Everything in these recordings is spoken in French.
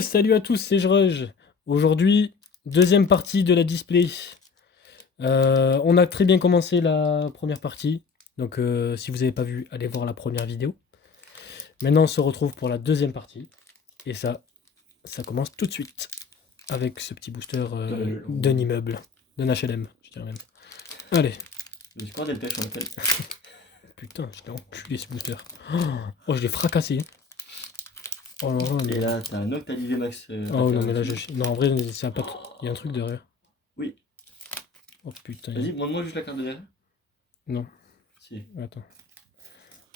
Salut à tous, c'est Jruge. Aujourd'hui, deuxième partie de la display. On a très bien commencé la première partie. Donc si vous n'avez pas vu, allez voir la première vidéo. Maintenant, on se retrouve pour la deuxième partie. Et ça commence tout de suite. Avec ce petit booster d'un immeuble. D'un HLM, je dirais même. Allez. Le score del pêche, on appelle. Putain, je l'ai enculé ce booster. Oh, je l'ai fracassé. Oh non, non, Et là, t'as un Octali VMAX. Oh non, mais là, non, en vrai, c'est un pas. Il y a un truc derrière. Oui. Oh putain. Vas-y, montre-moi juste la carte de derrière. Non. Si. Attends.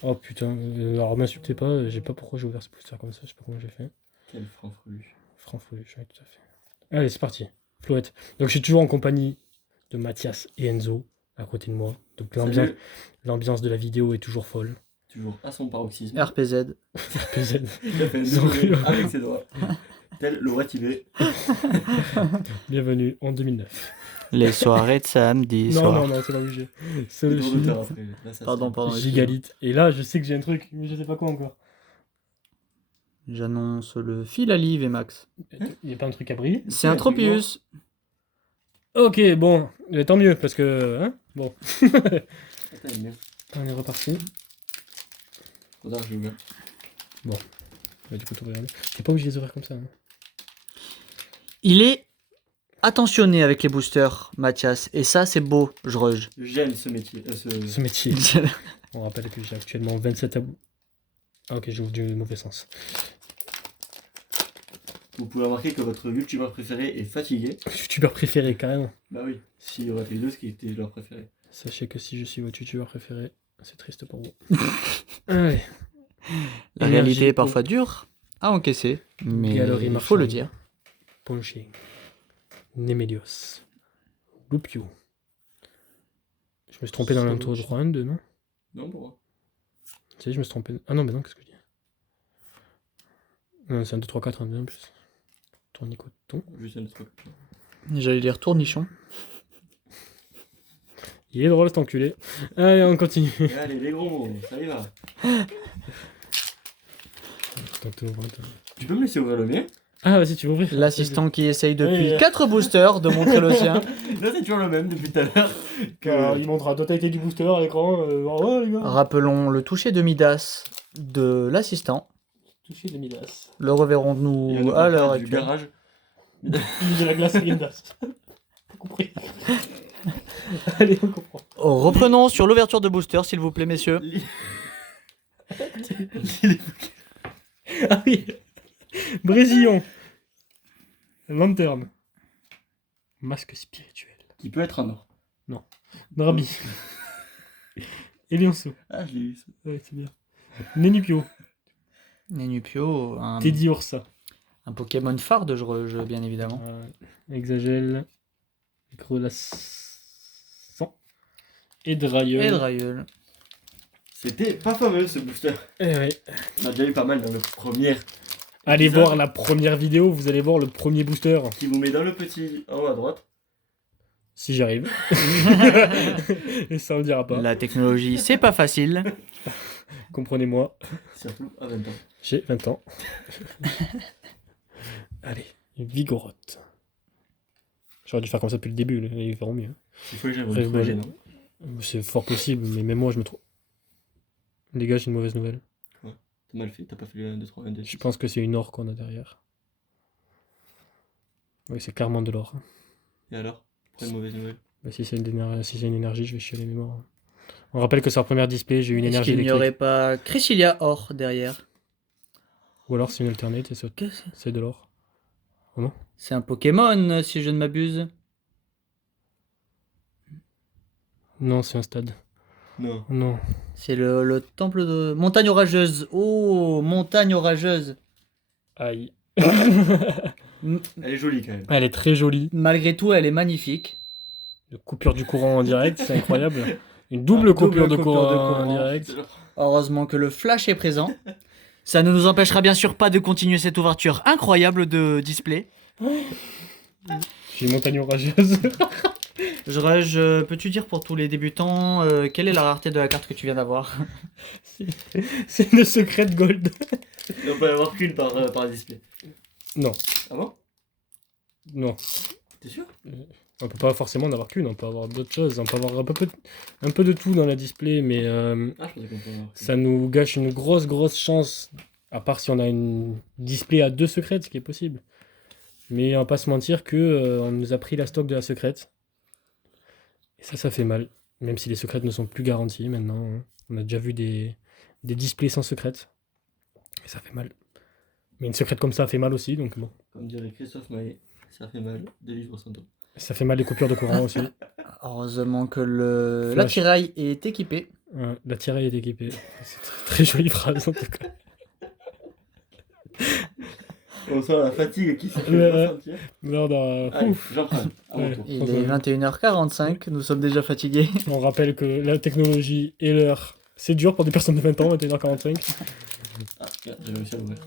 Oh putain. Alors, m'insultez pas, j'ai pas pourquoi j'ai ouvert ce booster comme ça, je sais pas comment j'ai fait. Quel franc-frelu. Franc-frelu, oui, tout à fait. Allez, c'est parti. Flouette. Donc, je suis toujours en compagnie de Mathias et Enzo à côté de moi. Donc, l'ambiance de la vidéo est toujours folle. Toujours à son paroxysme. RPZ. RPZ. Il a fait un avec ses doigts. Tel Laura Tibet. Bienvenue en 2009. Les soirées de samedi Non, soir. non, non, c'est pas obligé. C'est le Tour de terre film. après. Là, ça Pardon, se- pardon. Gigalite. Et là, je sais que j'ai un truc, mais je sais pas quoi encore. J'annonce le Filali VMAX. Il n'y a pas un truc à briller? C'est un Tropius. Ok, bon, tant mieux, parce que... Hein, bon. Attends, il est mieux. On est reparti. Trop tard, j'ai ouvert. Bah, du coup, tout regarder. T'es pas obligé de les ouvrir comme ça. Hein. Il est attentionné avec les boosters, Mathias. Et ça, c'est beau, Jruge. J'aime ce métier. Ce métier. On rappelle que j'ai actuellement 27 abos. Ah ok, j'ouvre du mauvais sens. Vous pouvez remarquer que votre youtubeur préféré est fatigué. Youtubeur préféré, carrément. Bah oui. S'il aurait fait les deux, ce qui était leur préféré. Sachez que si je suis votre youtubeur préféré, c'est triste pour vous. Allez. La réalité est parfois dure à encaisser, mais Galerie il faut le marchande. dire. Ponching. Nemelios. Lupio. Je me suis trompé dans l'intro, je crois, 1, 2, non? Non, pourquoi? Tu sais, je me suis trompé. Ah non, mais non, qu'est-ce que je dis? Non, c'est 1, 2, 3, 4, 1, 2, en plus. Tournicoton. Juste un truc. J'allais dire tournichon. Il est drôle cet enculé. Allez, on continue. Allez, les gros mots, ça y va. Tu peux me laisser ouvrir le mien? Ah, vas-y, tu veux ouvrir? L'assistant qui essaye depuis Oui. 4 boosters de montrer le sien. Là, c'est toujours le même depuis tout à l'heure. Il montrera la totalité du booster à l'écran. Ouais, les gars. Rappelons le toucher de Midas de l'assistant. Touché de Midas. Le reverrons-nous à l'heure du actuelle. garage. Il de la glace à Midas. Pas compris. Allez, on comprend. Reprenons sur l'ouverture de booster, s'il vous plaît, messieurs. Ah oui. Brésillon. Long terme. Masque spirituel. Qui peut être un or. Drabi. Elionso. Ah, je l'ai eu. Ouais, c'est bien. Nenupio. Nenupio, Teddy Ursa. un Pokémon phare de jeu, bien évidemment. Exagel. Grelassan. Et Drayeul. Et Drayeul. C'était pas fameux ce booster. Eh ouais. On a déjà eu pas mal dans le premier. Allez épisode voir la première vidéo, vous allez voir le premier booster. Qui vous met dans le petit en haut à droite. Si j'arrive. Et ça on le dira pas. La technologie, c'est pas facile. Comprenez-moi. Surtout à 20 ans. J'ai 20 ans. Allez, Vigoroth. J'aurais dû faire comme ça depuis le début, ils verront mieux. Il faut que j'aille Rêve votre ball. gênant. C'est fort possible, mais même moi je me trouve. Les gars, j'ai une mauvaise nouvelle. T'as mal fait, t'as pas fait le 1, 2, 3, 1, 2, Je pense que c'est une or qu'on a derrière. Oui, c'est clairement de l'or. Et alors? Pas une mauvaise nouvelle. Mais si c'est une énergie, je vais chialer mes morts. On rappelle que sur la première display, j'ai eu une Est-ce énergie qu'il n'y électrique. aurait pas Cresselia Or derrière? Ou alors c'est une alternate et c'est de l'or. Oh non? C'est un Pokémon, si je ne m'abuse. Non, c'est un stade. Non. Non. C'est le temple de... Montagne orageuse. Oh, montagne orageuse. Aïe. Elle est jolie quand même. Elle est très jolie. Malgré tout, elle est magnifique. De coupure du courant en direct, c'est incroyable. Une double coupure de courant en direct. Heureusement que le flash est présent. Ça ne nous empêchera bien sûr pas de continuer cette ouverture incroyable de display. J'ai une montagne orageuse. Peux-tu dire pour tous les débutants quelle est la rareté de la carte que tu viens d'avoir? C'est une secrète gold. Il ne peut y avoir qu'une par display. Non, Ah bon? non. T'es sûr? On peut pas forcément en avoir qu'une, on peut avoir d'autres choses. On peut avoir un peu de tout dans la display, mais Ah, je pensais qu'on pouvait avoir. ça nous gâche une grosse chance. À part si on a une display à 2 secrètes, ce qui est possible. Mais on va pas se mentir que on nous a pris la stock de la secrète. Et ça fait mal. Même si les secrètes ne sont plus garanties maintenant, hein. On a déjà vu des displays sans secrète. Et ça fait mal. Mais une secrète comme ça fait mal aussi, donc bon. Comme dirait Christophe Maé, ça fait mal de vivre sans toi. Ça fait mal les coupures de courant aussi. Heureusement que Flash. l'attirail est équipé. La tirée est équipée. C'est une très jolie phrase en tout cas. On sent la fatigue qui s'est Ouais, fait ressentir. Non, non, Allez, ouf. j'en prends. À mon Ouais. tour. Il est 21h45, nous sommes déjà fatigués. On rappelle que la technologie et l'heure, c'est dur pour des personnes de 20 ans, 21h45. Ah, regarde, j'ai réussi à l'ouvrir.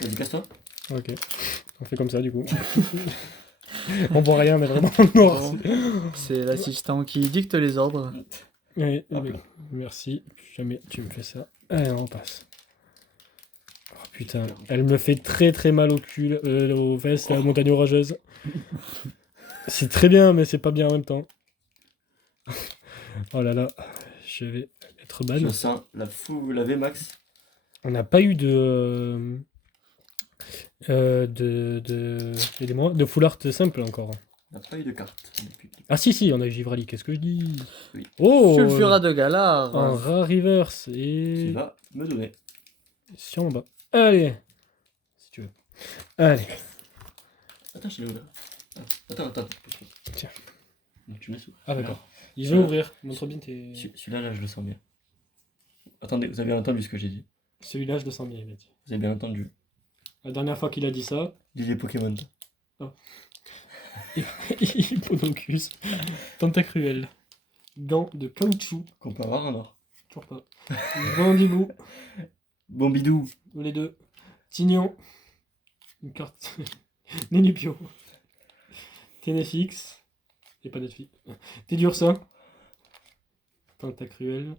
Vas-y, casse-toi. Ok, on fait comme ça du coup. On voit rien, mais vraiment noir. C'est l'assistant qui dicte les ordres. Oui, Hop oui. là. Merci, jamais tu me fais ça. Allez, on passe. Oh putain, elle me fait très mal au cul, aux vestes, la montagne orageuse. C'est très bien, mais c'est pas bien en même temps. Oh là là, je vais être ban. Je sens la VMAX. On n'a pas eu de full art simple encore. On n'a pas eu de carte depuis. Ah si, on a eu Givrali, qu'est-ce que je dis? Oui. Oh, Sulfura de Galar. un rare reverse Tu et vas me donner. sur en bas. Allez, si tu veux. Allez, Attends, je l'ai ouvert. Ah, attends. Tiens. Donc tu mets sous. ah d'accord. Il veut ouvrir. Montre bien tes. Celui-là, là, je le sens bien. Attendez, vous avez bien entendu ce que j'ai dit. Celui-là, je le sens bien, il a dit. Vous avez bien entendu. La dernière fois qu'il a dit ça, Dis les Pokémon. Hippodoncus, Tentacruel, gants de caoutchouc, Qu'on peut avoir un or. toujours pas. Bandibou, Bombidou. les deux. Tignon, une carte. Nénupio, Ténéfix, et pas Netflix. Tédursa, Tentacruel.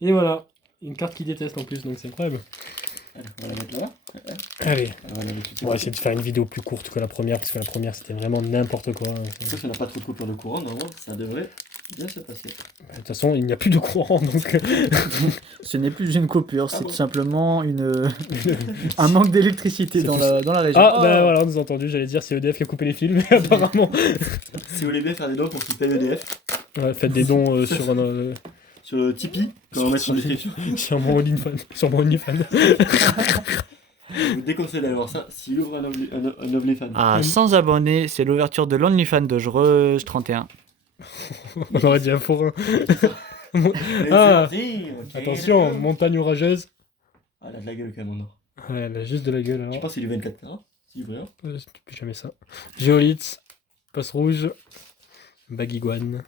Et voilà, une carte qu'il déteste en plus, donc c'est incroyable. Allez, on va la mettre là. Allez, On va la mettre on va essayer de faire une vidéo plus courte que la première, parce que la première c'était vraiment n'importe quoi. Sauf qu'on n'a pas trop de coupure de courant, normalement, ça devrait bien se passer. De toute façon, il n'y a plus de courant, donc Ce n'est plus une coupure, c'est bon tout simplement un manque d'électricité C'est dans tout la région. Ah, bah voilà, on nous a entendu, j'allais dire c'est EDF qui a coupé les fils, mais apparemment. Si vous voulez bien faire des dons pour qu'ils payent EDF, Ouais, faites des dons sur le Tipeee, qu'on va mettre en description. sur mon OnlyFans. Sur mon OnlyFans. Je vous déconseille d'aller voir ça s'il ouvre un OnlyFans. À 100 abonnés, c'est l'ouverture de l'OnlyFans de Jreuse 31. On aurait dit un forain. Allez, Ah. c'est parti, ok. Attention, montagne orageuse. Ah, elle a de la gueule quand même, mon or. Ouais, elle a juste de la gueule Je alors. pense que c'est du 24 carats. C'est vrai. C'est plus jamais ça. Géolithe, passe rouge, Baguiguane,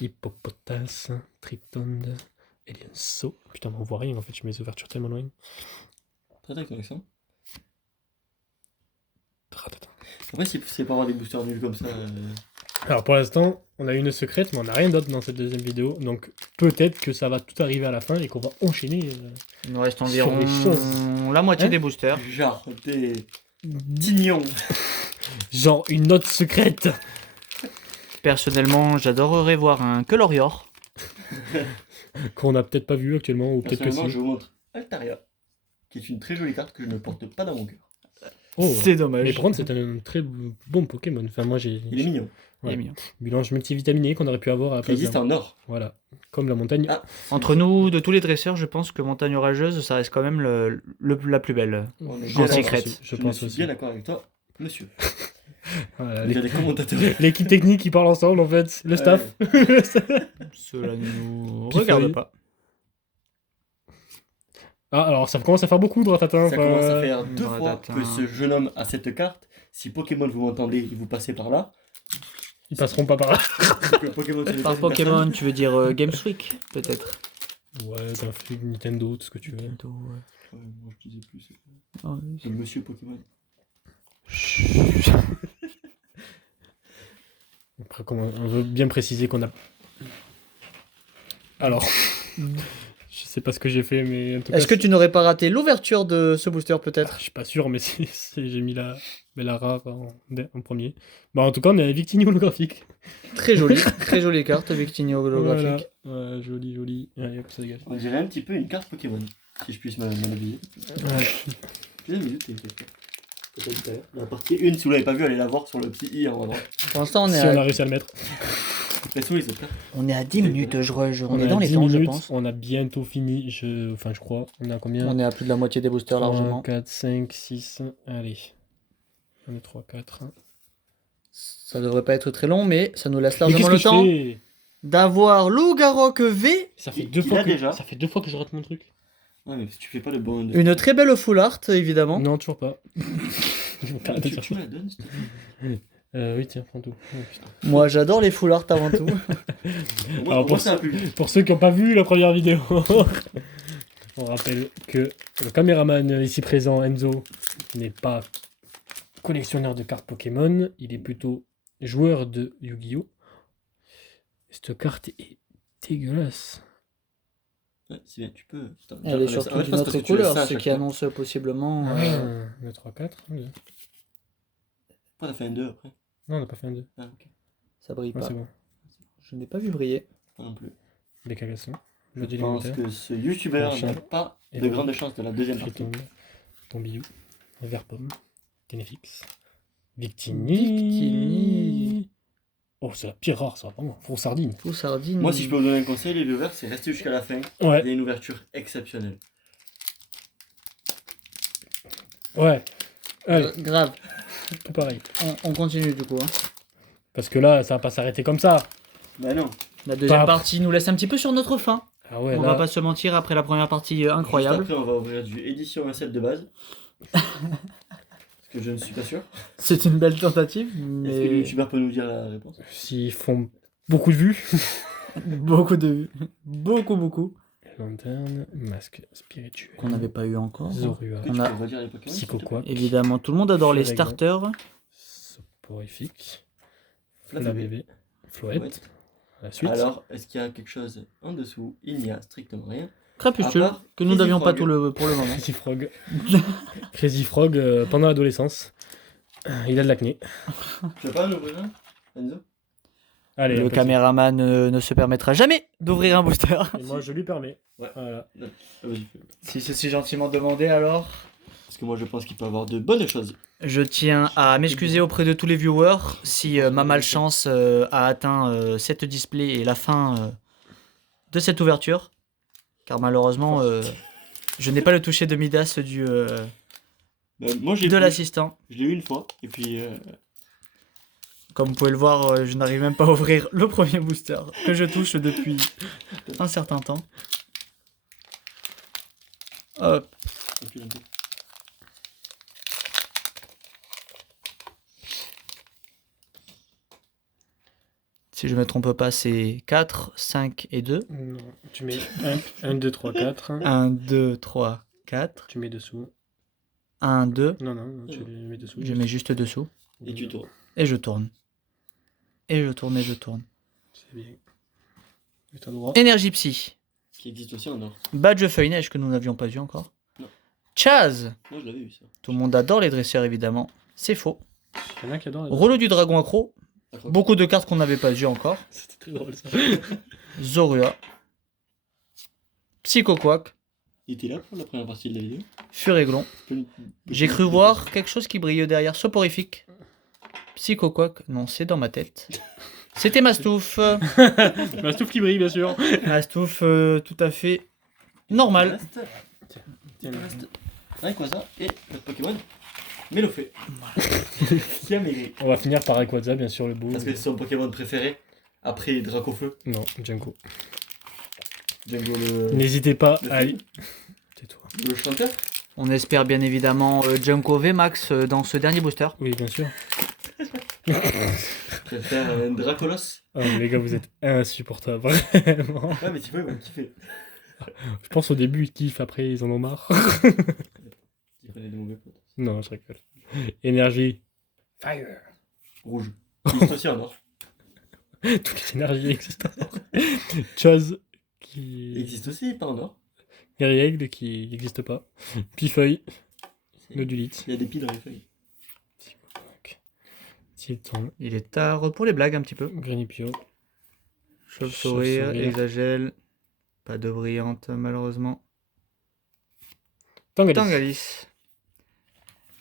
Hippopotas, Tritonde, Elianso. Putain, mais on voit rien en fait, je mets les ouvertures tellement loin. Très très connexion. Tratata. Après, si c'est pas avoir des boosters nuls comme ça. Alors pour l'instant, on a une secrète, mais on n'a rien d'autre dans cette deuxième vidéo. Donc peut-être que ça va tout arriver à la fin et qu'on va enchaîner. Il nous reste Sur environ les choses. la moitié Hein des boosters. Genre des dignons. Genre une note secrète. Personnellement, j'adorerais voir un Colorior. Qu'on n'a peut-être pas vu actuellement, ou peut-être que Personnellement, si. je vous montre Altaria, qui est une très jolie carte que je ne porte pas dans mon cœur. Oh. C'est dommage. Mais par contre, c'est un très bon Pokémon. Enfin, moi j'ai. Il est mignon. Il est Ouais. mignon. Mélange multivitaminé qu'on aurait pu avoir à la Qui place existe d'un- en or. Voilà. Comme la montagne. Ah, Entre nous, de tous les dresseurs, je pense que Montagne Orageuse, ça reste quand même la plus belle. on est Je bien pense secret. d'accord. aussi, je Je pense suis aussi. bien d'accord avec toi, monsieur. Voilà, Il y a des commentateurs. l'équipe technique qui parle ensemble en fait. Le staff. Cela ne nous Petit regarde feuille. pas. Ah, alors ça commence à faire beaucoup de Ratatin. Ça enfin, commence à faire deux dans la fois date, que hein. ce jeune homme a cette carte. Si Pokémon vous m'entendez et vous passez par là, Ils passeront pas par là. que Pokémon c'est Par une Pokémon, personne. tu veux dire Games Week, peut-être. Ouais, d'un film Nintendo, tout ce que tu veux. Nintendo, ouais. Ouais, moi je disais plus. Ah, Le monsieur Pokémon. Après, on veut bien préciser qu'on a. Alors, je sais pas ce que j'ai fait, mais en tout cas. Est-ce que tu n'aurais pas raté l'ouverture de ce booster peut-être? Je suis pas sûr, mais j'ai mis la rare en premier. Bah, en tout cas, on a la Victini holographique. Très jolie, très jolie carte Victini holographique. Voilà. Ouais, joli. Allez, hop, ça dégage. On dirait un petit peu une carte Pokémon, si je puisse m'en habiller. Ouais. J'ai jamais vu tes cartes. Peut-être tout à l'heure. La partie 1, si vous l'avez pas vu, allez la voir sur le petit i en droite. Pour l'instant, Si on a réussi à le mettre. Quelles sont les autres cartes? on est à 10 minutes, on est a dans les 10 temps, je minutes, pense. On a bientôt fini, je crois. On a combien? On est à plus de la moitié des boosters 3, largement. 4, 5, 6. Allez. On est 3, 4. Ça devrait pas être très long, mais ça nous laisse Mais largement qu'est-ce que le je temps fais? d'avoir Lougarok V, Ça fait Il- deux il fois a que déjà. ça fait 2 fois que je rate mon truc. Ouais, mais tu fais pas le bon. une très belle full art évidemment. Non, toujours pas. Je vais arrêter de dire Tu ça. me la donnes, s'il te plaît. Oui, tiens, prends tout. Oh, putain. Moi j'adore les full art avant tout. Moi, Alors, moi, c'est un public. Pour ceux qui n'ont pas vu la première vidéo, on rappelle que le caméraman ici présent, Enzo, n'est pas collectionneur de cartes Pokémon, il est plutôt joueur de Yu-Gi-Oh! Cette carte est dégueulasse. Ouais, c'est bien, tu peux. Attends, Elle est en fait, surtout parce d'une autre que tu le couleur, sais à ce chaque qui fois. annonce possiblement. Le 3, 4. Pourquoi t'as fait un 2 après? Non, on n'a pas fait un 2. Ah, ok. Ça brille Ouais, pas. c'est bon. Je n'ai pas vu briller. Pas non plus. Décalation. Je Jeu pense d'élémentaire. que ce youtubeur Machin. n'a pas Et de bon. grandes chances de la deuxième partie. Triton, Tombillou, Verpomme, Ténéfix, Victini. Victini. Oh, c'est la pire rare, ça, vraiment. Faux sardine. Tout sardine. Moi, si je peux vous donner un conseil, les viewers, c'est rester jusqu'à la fin. Il y Ouais, a une ouverture exceptionnelle. ouais. Allez, Grave. tout pareil. On continue du coup. hein. Parce que là, ça va pas s'arrêter comme ça. Bah non. La deuxième Pas- partie nous laisse un petit peu sur notre faim. Ah ouais, On là, va pas se mentir, après la première partie Juste incroyable. après, on va ouvrir du édition 1.7 de base. Parce que je ne suis pas sûr. C'est une belle tentative, Est-ce que le mais youtubeur peut nous dire la réponse? s'ils font beaucoup de vues. beaucoup de vues. Beaucoup. Lanterne, masque spirituel. Qu'on n'avait pas eu encore. Zorua, Est-ce que On tu a- peux redire les Pokémon? s'il te plaît? Psychoquack, Évidemment, tout le monde adore les Furagon. starters. Soporifique, Flabébé. Flabébé, Floette. La suite. Alors, est-ce qu'il y a quelque chose en dessous? Il n'y a strictement rien. Crapustule, À part que nous Crazy n'avions pas Frog. pour le moment. Crazy Frog. Crazy Frog, pendant l'adolescence. Il a de l'acné. Tu veux pas en ouvrir un, Enzo? Allez, Le un petit. caméraman ne se permettra jamais d'ouvrir un booster. Et moi, je lui permets. Ouais. Voilà. Ah, vas-y, fais. Si c'est si gentiment demandé alors. Parce que moi, je pense qu'il peut avoir de bonnes choses. Je tiens à m'excuser auprès de tous les viewers si ma malchance a atteint cette display et la fin de cette ouverture. Car malheureusement, je n'ai pas le toucher de Midas Bah, moi, je l'ai de eu- l'assistant. je l'ai eu une fois. Et puis, Comme vous pouvez le voir, je n'arrive même pas à ouvrir le premier booster que je touche depuis un certain temps. Hop. recule un peu. Si je me trompe pas, c'est 4, 5 et 2. Non, tu mets 1, 2, 3, 4. 1, 2, 3, 4. Tu mets dessous. 1, 2. Non, tu les mets dessous. Je mets juste dessous. Et tu tournes. Et je tourne. Et je tourne et je tourne. C'est bien. Et t'as droit. Énergie Psy. Qui existe aussi en or. Badge Feuille Neige que nous n'avions pas vu encore. Non. Chaz. Moi, je l'avais eu ça. Tout le monde adore les dresseurs évidemment. C'est faux. Il y en a qui adorent. les Rouleau du dragon accro. D'accord. Beaucoup de cartes qu'on n'avait pas vues encore. C'était très drôle ça. Zorua. Psychoquack. Il était là pour la première partie de la vidéo. Furéglon. J'ai cru voir quelque chose qui brillait derrière. Soporifique. Psychoquack. Non, c'est dans ma tête. C'était Mastouf. Mastouf qui brille, bien sûr. Mastouf tout à fait normal. Il reste Rayquaza et le Pokémon Mélofée. Qui a maigri. On va finir par Rayquaza, bien sûr, le bout. Parce que c'est son Pokémon préféré. Après Dracofeu. Non, Junko. Django le. N'hésitez pas le à aller. film, Tais-toi. Le chanteur. On espère bien évidemment Junko VMAX dans ce dernier booster. Oui, bien sûr. Je préfère un Dracolos. Oh, les gars, vous êtes insupportables, vraiment. Ouais, mais tu peux, ouais, kiffer. Je pense au début, ils kiffent, après, ils en ont marre. Il prenait des mauvais potes. Non, je rigole. Énergie. Fire. Rouge. Il existe aussi en or. Toutes les énergies existent. Chaz Il qui. existe aussi, pas en or. Les règles qui n'existent pas. Pifeuille. Nodulite. Il y a des piles dans les feuilles. Tilton. Il est tard pour les blagues un petit peu. Granipio. Chauve-sourire, Chauve-sourire. Exagel. Pas de brillante malheureusement. Tangalis. Tangalis.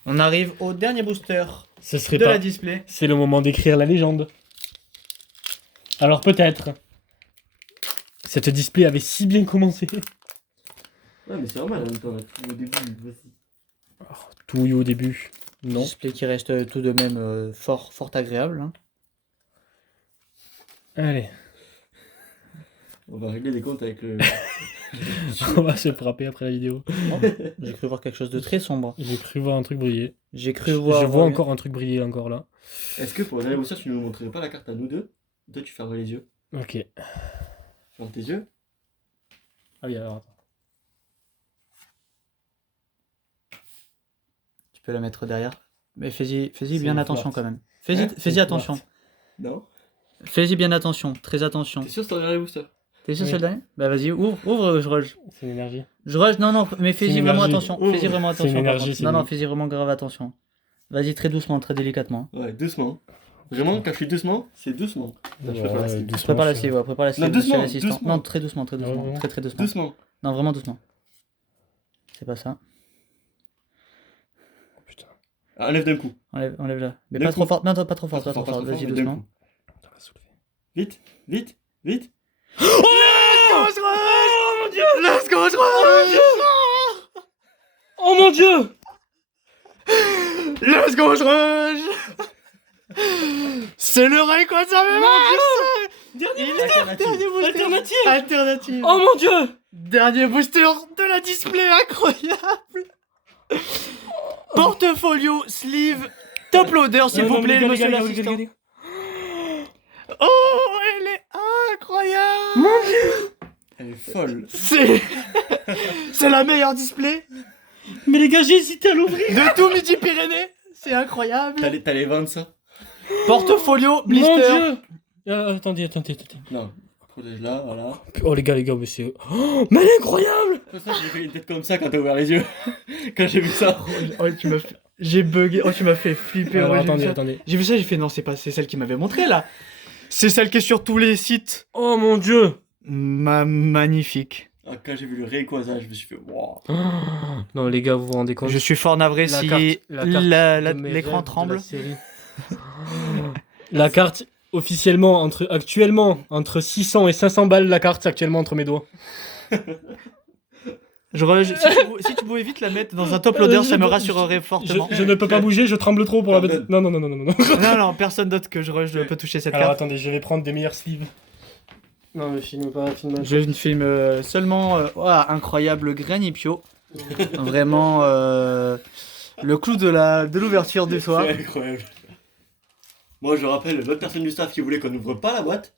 On arrive au dernier booster Ce serait de pas. la display. C'est le moment d'écrire la légende. Alors peut-être. Cette display avait si bien commencé. Ouais, mais c'est normal en même temps, là, au début, voici. Tout oui au début. Non. Display qui reste tout de même fort agréable. Hein. Allez. On va régler des comptes avec le. On va se frapper après la vidéo. J'ai cru voir quelque chose de très sombre. J'ai cru voir un truc briller. J'ai cru Je voir. vois encore un truc briller encore là. Est-ce que pour le dernier bosseur, tu nous montrerais pas la carte à nous deux? Toi, tu fermerais les yeux. Ok. Ferme tes yeux. Ah oui, alors attends. Tu peux la mettre derrière. Mais fais-y C'est bien une attention flotte. quand même. Hein, Fais-y c'est une attention. flotte. Non? Fais-y bien attention. Très attention. T'es sûr que c'est ton dernier booster? T'es sûr Oui. c'est le dernier? Bah vas-y, ouvre, je rush. C'est une énergie. Je rush, non, mais C'est fais-y une vraiment énergie. attention. Ouvre. Fais-y vraiment C'est une attention. par énergie, contre. c'est Non, une- fais-y vraiment grave attention. Vas-y, très doucement, très délicatement. Ouais, doucement. Vraiment, quand je suis doucement, c'est doucement. Non, je Ouais, prépare la sleeve. doucement, Prépare la ça. sleeve, ouais, prépare la sleeve. Non, doucement, monsieur l'assistant. doucement. Non, très doucement, très doucement. ouais. Très doucement. Doucement. Non, vraiment doucement. C'est pas ça. Oh, putain. Enlève d'un coup. Enlève-la. Mais D'un pas coup. trop fort. Non, pas trop fort, Pas trop fort, Vas-y, mais d'un doucement. coup. Putain, on l'a soulevé. Vite, vite, vite. Let's go, je rush! Oh mon dieu! Let's go, je rush! C'est le Rayquaza Max! Dernier booster! Alternative! Oh mon dieu! Dernier booster de la display incroyable! Portfolio, sleeve, top loader, s'il vous plaît, monsieur l'assistant. Oh, elle est incroyable! Elle est folle. C'est la meilleure display Mais les gars, j'ai hésité à l'ouvrir! de tout Midi-Pyrénées! C'est incroyable! T'allais vendre ça? Portfolio, Mon blister! dieu! Attendez. Non. Protège-la, voilà. Oh les gars, mais c'est. Oh, mais elle est incroyable! C'est pour ça que j'ai fait une tête comme ça quand t'as ouvert les yeux. Quand j'ai vu ça. Oh, tu m'as fait... J'ai bugué, oh tu m'as fait flipper. Alors, Ouais, j'ai vu ça. attendez. J'ai vu ça, j'ai fait non, c'est pas, c'est celle qui m'avait montré là. C'est celle qui est sur tous les sites. Oh mon dieu! Magnifique. Ah, quand j'ai vu le Rayquaza, je me suis fait wow. Oh, non, les gars, vous vous rendez compte? Je suis fort navré La si carte de mes l'écran rêves de tremble. la série. La carte, officiellement, actuellement, entre 600 et 500 balles, la carte, actuellement, entre mes doigts. Si tu pouvais vite la mettre dans un top loader, ça me rassurerait fortement. Je ne peux pas bouger, je tremble trop pour la mettre. Non. Non, personne d'autre que je rush ne peut toucher cette Alors carte. attendez, je vais prendre des meilleurs sleeves. Non, mais filme pas. Je ne filme seulement incroyable Granipio. Vraiment le clou de l'ouverture du soir. C'est incroyable. Moi, je rappelle l'autre personne du staff qui voulait qu'on n'ouvre pas la boîte,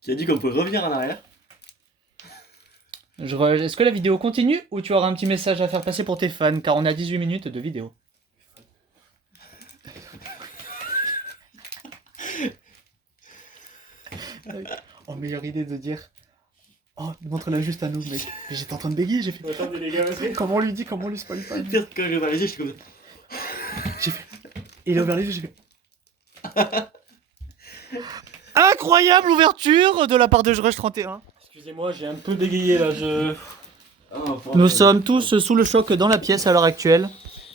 qui a dit qu'on pouvait revenir en arrière. Est-ce que la vidéo continue ou tu auras un petit message à faire passer pour tes fans car on a 18 minutes de vidéo. Oh, meilleure idée de dire. Oh, montre-la juste à nous, mais j'étais en train de bégayer, j'ai fait. Attendez les gars, vas-y. Comment on lui dit, comment on lui spoil pas. Pire, quand j'ai ouvert les yeux, je suis comme ça. Il a ouvert les yeux, j'ai fait. Incroyable ouverture de la part de Jrush 31. Excusez-moi, j'ai un peu bégayé là, Nous sommes tous sous le choc dans la pièce à l'heure actuelle.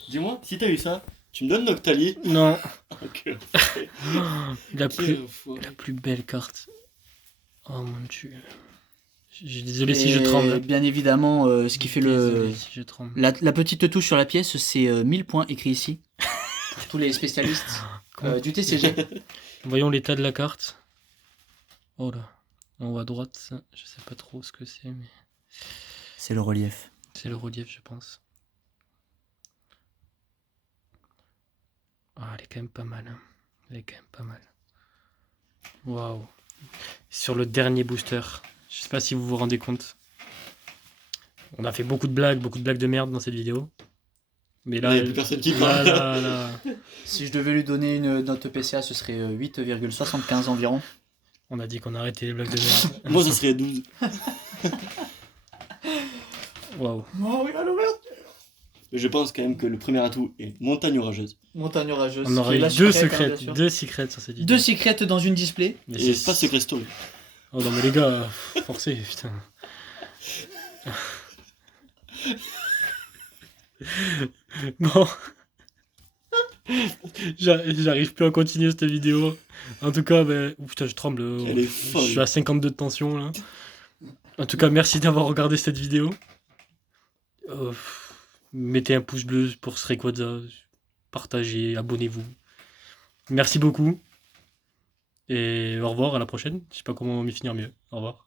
Dis-moi, si t'as eu ça, tu me donnes Noctali. Non. Ok. La plus belle carte. Oh mon dieu. Je suis désolé si je tremble. Bien évidemment, ce qui fait Désolé si je tremble. la petite touche sur la pièce, c'est 1000 points écrits ici. Pour tous les spécialistes du TCG. Voyons l'état de la carte. Oh là. En haut à droite, je sais pas trop ce que c'est, mais C'est le relief. c'est le relief, je pense. Ah, elle est quand même pas mal. Hein. Elle est quand même pas mal. Waouh. Sur le dernier booster. Je sais pas si vous vous rendez compte. On a fait beaucoup de blagues de merde dans cette vidéo. Mais là, Il y a plus personne qui là, parle. là. Si je devais lui donner une note PCA, ce serait 8,75 environ. On a dit qu'on arrêtait les blagues de merde. Moi, ça serait 12. Waouh. Oh oui, à l'ouverture. Mais je pense quand même que le premier atout est montagne orageuse. Montagne orageuse. On aurait eu qui est la deux secrète, hein, secrets. bien sûr. Deux secrets sur cette vidéo. Deux secrets dans une display. Mais Et c'est pas Secret Story. Oh non, mais les gars, forcez, putain. Bon. J'arrive plus à continuer cette vidéo. En tout cas, ben... Ouh, putain, je tremble. Elle est Je folle. suis à 52 de tension, là. En tout cas, merci d'avoir regardé cette vidéo. Mettez un pouce bleu pour ce Rayquaza. Partagez, abonnez-vous. Merci beaucoup. Et au revoir, à la prochaine. Je sais pas comment m'y finir mieux. Au revoir.